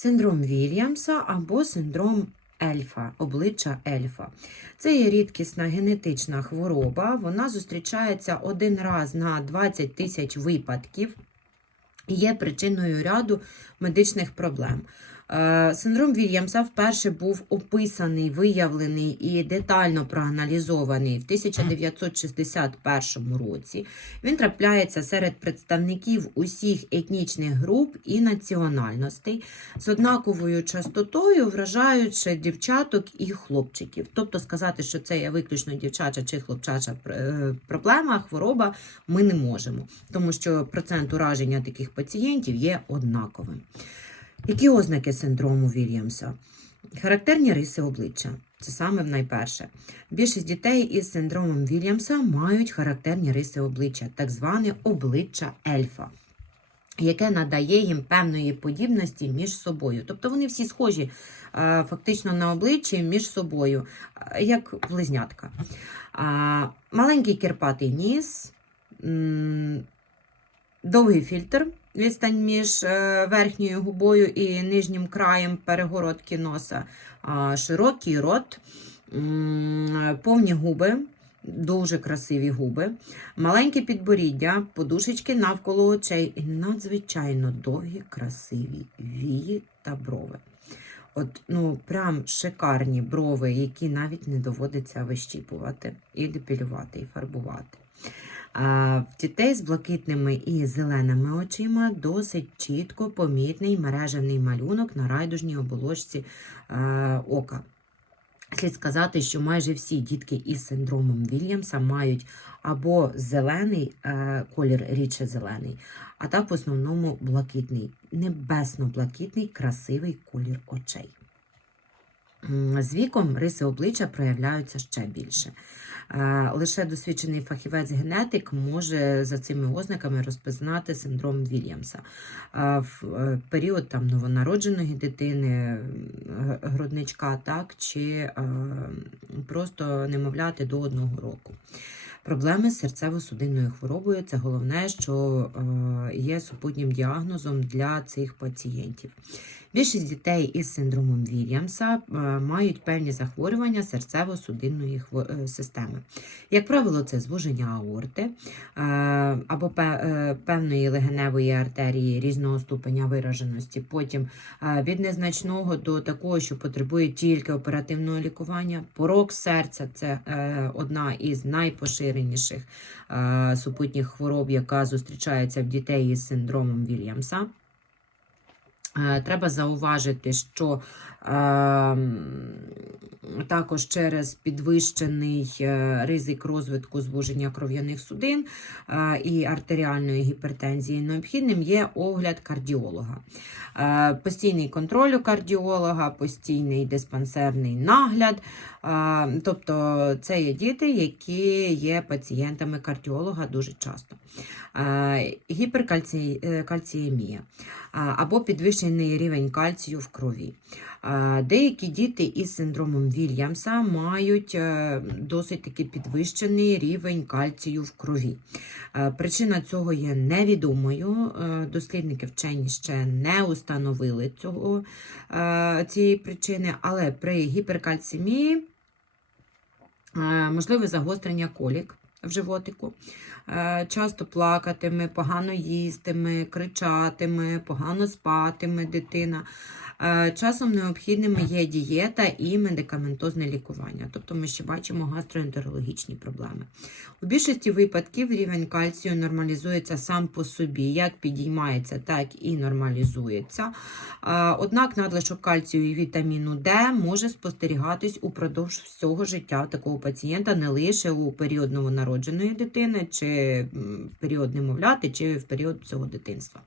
синдром Вільямса або синдром ельфа, обличчя ельфа. Це є рідкісна генетична хвороба. Вона зустрічається один раз на 20 тисяч випадків і є причиною ряду медичних проблем. Е, Синдром Вільямса вперше був описаний, виявлений і детально проаналізований в 1961 році. Він трапляється серед представників усіх етнічних груп і національностей з однаковою частотою, вражаючи дівчаток і хлопчиків. Тобто сказати, що це є виключно дівчача чи хлопчача е, проблема, хвороба, ми не можемо, тому що процент ураження таких пацієнтів є однаковим. Які ознаки синдрому Вільямса? Характерні риси обличчя. Це саме найперше. Більшість дітей із синдромом Вільямса мають характерні риси обличчя, так зване обличчя ельфа, яке надає їм певної подібності між собою. Тобто вони всі схожі е, фактично на обличчі між собою, е, як близнятка. Маленький кірпатий ніс, довгий фільтр, відстань між е, верхньою губою і нижнім краєм перегородки носа, широкий рот, повні губи. Дуже красиві губи, маленьке підборіддя, подушечки навколо очей і надзвичайно довгі, красиві вії та брови. От, ну, прям шикарні брови, які навіть не доводиться вищіпувати, і депілювати, і фарбувати. В дітей з блакитними і зеленими очима досить чітко помітний мережевний малюнок на райдужній оболочці е, ока. Слід сказати, що майже всі дітки із синдромом Вільямса мають або зелений е, колір, рідше зелений, а так в основному блакитний, небесно-блакитний, красивий колір очей. З віком риси обличчя проявляються ще більше. Е, Лише досвідчений фахівець-генетик може за цими ознаками розпізнати синдром Вільямса. Е, В е, період там, новонародженої дитини, грудничка, так, чи просто немовляти до одного року. Проблеми з серцево-судинною хворобою це головне, що є супутнім діагнозом для цих пацієнтів. Більшість дітей із синдромом Вільямса е, мають певні захворювання серцево-судинної е, системи. Як правило, це звуження аорти е, або певної легеневої артерії різного ступеня вираженості. Потім від незначного до такого, що потребує тільки оперативного лікування. Порок серця це одна із найпоширеніших супутніх хвороб, яка зустрічається в дітей із синдромом Вільямса. Е, Треба зауважити, що е, також через підвищений е, ризик розвитку звуження кров'яних судин е, і артеріальної гіпертензії необхідним є огляд кардіолога. Постійний контроль у кардіолога, постійний диспансерний нагляд. Тобто це є діти, які є пацієнтами кардіолога дуже часто. Гіперкальціємія або підвищений рівень кальцію в крові. Деякі діти із синдромом Вільямса мають е, досить таки підвищений рівень кальцію в крові. Е, Причина цього є невідомою. Е, Дослідники вчені ще не установили цього, цієї причини, але при гіперкальцемії можливе загострення колік в животику. Е, Часто плакатиме, погано їстиме, кричатиме, погано спатиме дитина. Часом необхідними є дієта і медикаментозне лікування. Тобто ми ще бачимо гастроентерологічні проблеми. У більшості випадків рівень кальцію нормалізується сам по собі, як підіймається, так і нормалізується. Однак надлишок кальцію і вітаміну Д може спостерігатись упродовж всього життя такого пацієнта, не лише у період новонародженої дитини, чи період немовляти, чи в період цього дитинства.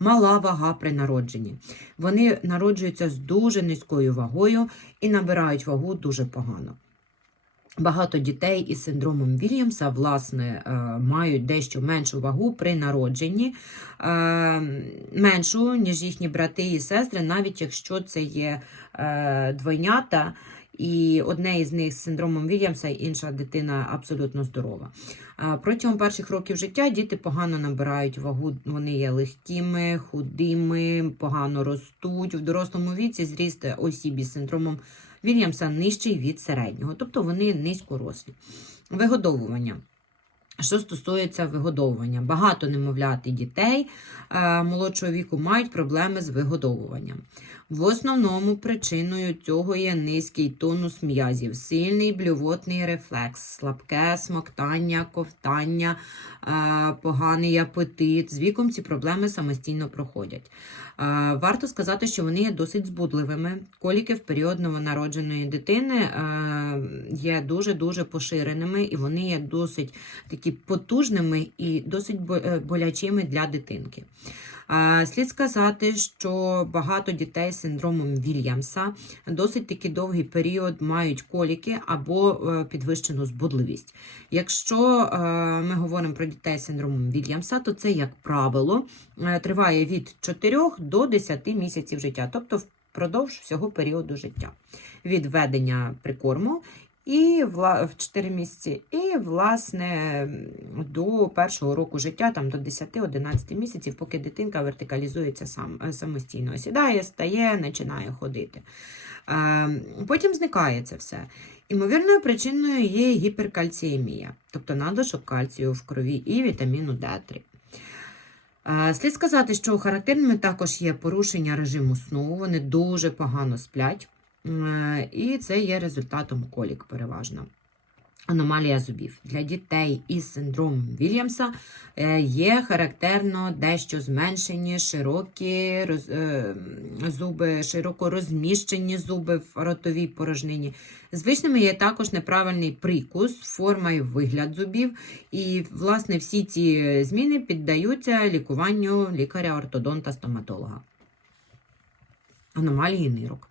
Мала вага при народженні. Вони народжуються з дуже низькою вагою і набирають вагу дуже погано. Багато дітей із синдромом Вільямса, власне, е, мають дещо меншу вагу при народженні, е, меншу, ніж їхні брати і сестри, навіть якщо це є е, двойнята і одне із них з синдромом Вільямса, інша дитина абсолютно здорова. Протягом перших років життя діти погано набирають вагу, вони є легкими, худими, погано ростуть. В дорослому віці зріст осіб із синдромом Вільямса нижчий від середнього, тобто вони низькорослі. Вигодовування. Що стосується вигодовування, багато немовлят і дітей молодшого віку мають проблеми з вигодовуванням. В основному причиною цього є низький тонус м'язів, сильний блювотний рефлекс, слабке смоктання, ковтання, е, поганий апетит. З віком ці проблеми самостійно проходять. Е, Варто сказати, що вони є досить збудливими. Коліки в період новонародженої дитини е, є дуже-дуже поширеними, і вони є досить такі потужними і досить бо- болячими для дитинки. Слід сказати, що багато дітей з синдромом Вільямса досить таки довгий період мають коліки або е, підвищену збудливість. Якщо е, ми говоримо про дітей з синдромом Вільямса, то це, як правило, е, триває від 4 до 10 місяців життя, тобто впродовж всього періоду життя. Від введення прикорму і в 4 місяці, і власне до першого року життя, там до 10-11 місяців, поки дитинка вертикалізується сам, е, самостійно. Сідає, стає, починає ходити. Е, Потім зникає це все. Імовірною причиною є гіперкальціємія, тобто надлишок кальцію в крові і вітаміну D3. Е, Слід сказати, що характерними також є порушення режиму сну, вони дуже погано сплять, і це є результатом колік переважно. Аномалія зубів. Для дітей із синдромом Вільямса е, є характерно дещо зменшені широкі роз- е, зуби, широко розміщені зуби в ротовій порожнині. Звичними є також неправильний прикус, форма і вигляд зубів. І, власне, всі ці зміни піддаються лікуванню лікаря-ортодонта-стоматолога. Аномалії нирок.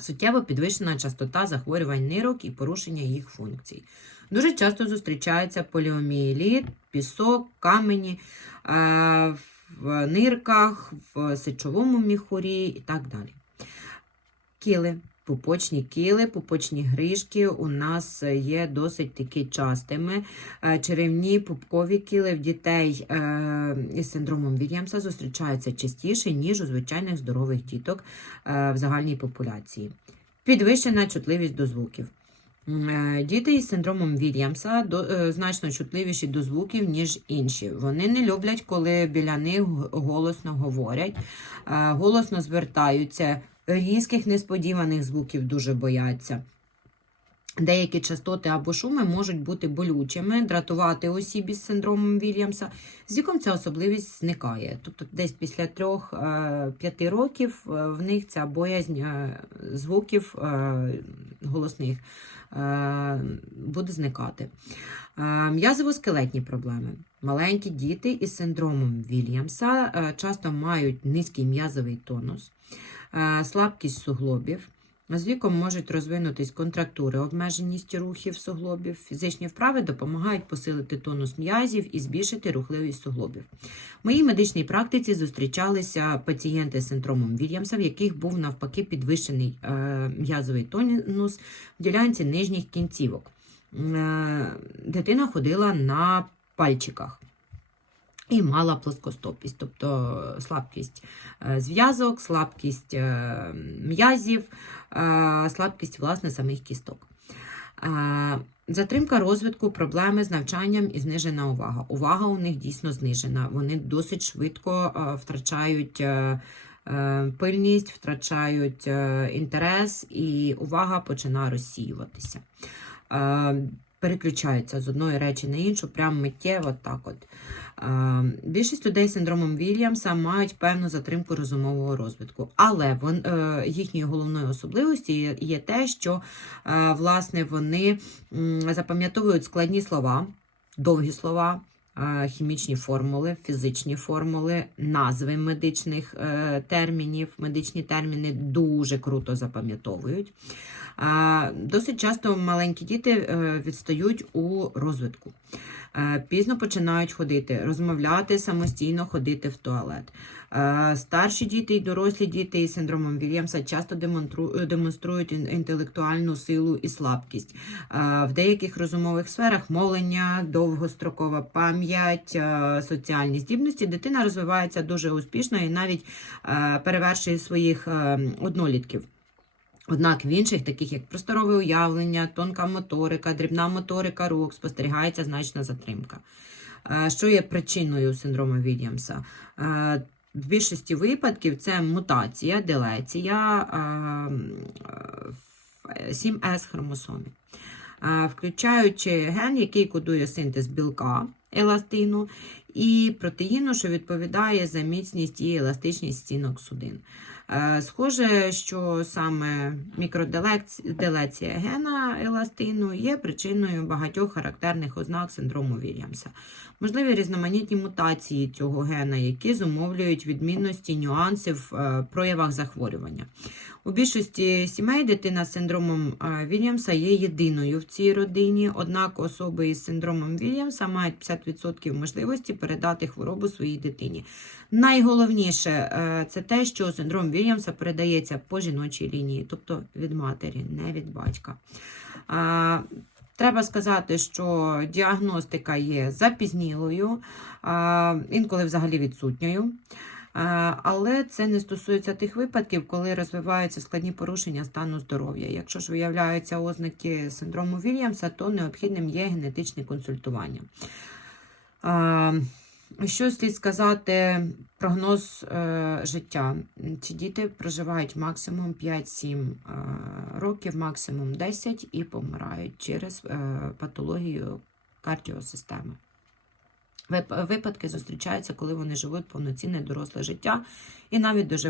Суттєво підвищена частота захворювань нирок і порушення їх функцій. Дуже часто зустрічається поліомієліт, пісок, камені е, в нирках, в сечовому міхурі і так далі. Кіли, пупочні кіли, пупочні грижки у нас є досить таки частими. Е, Черевні пупкові кіли в дітей е, із синдромом Вільямса зустрічаються частіше, ніж у звичайних здорових діток е, в загальній популяції. Підвищена чутливість до звуків. Е, Діти із синдромом Вільямса е, значно чутливіші до звуків, ніж інші. Вони не люблять, коли біля них голосно говорять, е, голосно звертаються, різких несподіваних звуків дуже бояться. Деякі частоти або шуми можуть бути болючими, дратувати осіб із синдромом Вільямса. З віком ця особливість зникає. Тобто десь після 3-5 років е, в них ця боязнь е, звуків е, голосних е, буде зникати. Е, М'язово-скелетні проблеми. Маленькі діти із синдромом Вільямса е, часто мають низький м'язовий тонус, е, слабкість суглобів. З віком можуть розвинутись контрактури, обмеженість рухів суглобів. Фізичні вправи допомагають посилити тонус м'язів і збільшити рухливість суглобів. В моїй медичній практиці зустрічалися пацієнти з синдромом Вільямса, в яких був навпаки підвищений е, м'язовий тонус в ділянці нижніх кінцівок. Е, дитина ходила на пальчиках. І мала плоскостопість, тобто слабкість е, зв'язок, слабкість е, м'язів, е, слабкість власне самих кісток. Е, Затримка розвитку, проблеми з навчанням і знижена увага. Увага у них дійсно знижена. Вони досить швидко е, втрачають е, е, пильність, втрачають е, інтерес, і увага починає розсіюватися. Переключаються з одної речі на іншу, прям миттєво так от. Більшість людей з синдромом Вільямса мають певну затримку розумового розвитку, але вон, е, їхньою головною особливістю є, те, що е, власне вони запам'ятовують складні слова, довгі слова, хімічні формули, фізичні формули, назви медичних е, термінів, медичні терміни дуже круто запам'ятовують. Досить часто маленькі діти е, відстають у розвитку. Е, Пізно починають ходити, розмовляти самостійно, ходити в туалет. Е, Старші діти і дорослі діти із синдромом Вільямса часто демонтру- демонструють інтелектуальну силу і слабкість. Е, В деяких розумових сферах мовлення, довгострокова пам'ять, е, соціальні здібності дитина розвивається дуже успішно і навіть е, перевершує своїх е, однолітків. Однак в інших, таких як просторове уявлення, тонка моторика, дрібна моторика рук, спостерігається значна затримка. Е, Що є причиною синдрому Вільямса? Е, В більшості випадків це мутація, делеція е, в 7С хромосомі, Е, включаючи ген, який кодує синтез білка еластину, і протеїну, що відповідає за міцність і еластичність стінок судин. Е, Схоже, що саме мікроделеція гена еластину є причиною багатьох характерних ознак синдрому Вільямса. Можливі різноманітні мутації цього гена, які зумовлюють відмінності нюанси в е, проявах захворювання. У більшості сімей дитина з синдромом е, Вільямса є єдиною в цій родині, однак особи із синдромом Вільямса мають 50% можливості передати хворобу своїй дитині. Найголовніше це те, що синдром Вільямса передається по жіночій лінії, тобто від матері, не від батька. Е, Треба сказати, що діагностика є запізнілою, е, інколи взагалі відсутньою. Але це не стосується тих випадків, коли розвиваються складні порушення стану здоров'я. Якщо ж виявляються ознаки синдрому Вільямса, то необхідним є генетичне консультування. Що слід сказати, прогноз е, життя. Ці діти проживають максимум 5-7 е, років, максимум 10 і помирають через е, патологію кардіосистеми. Випадки зустрічаються, коли вони живуть повноцінне доросле життя і навіть доживають.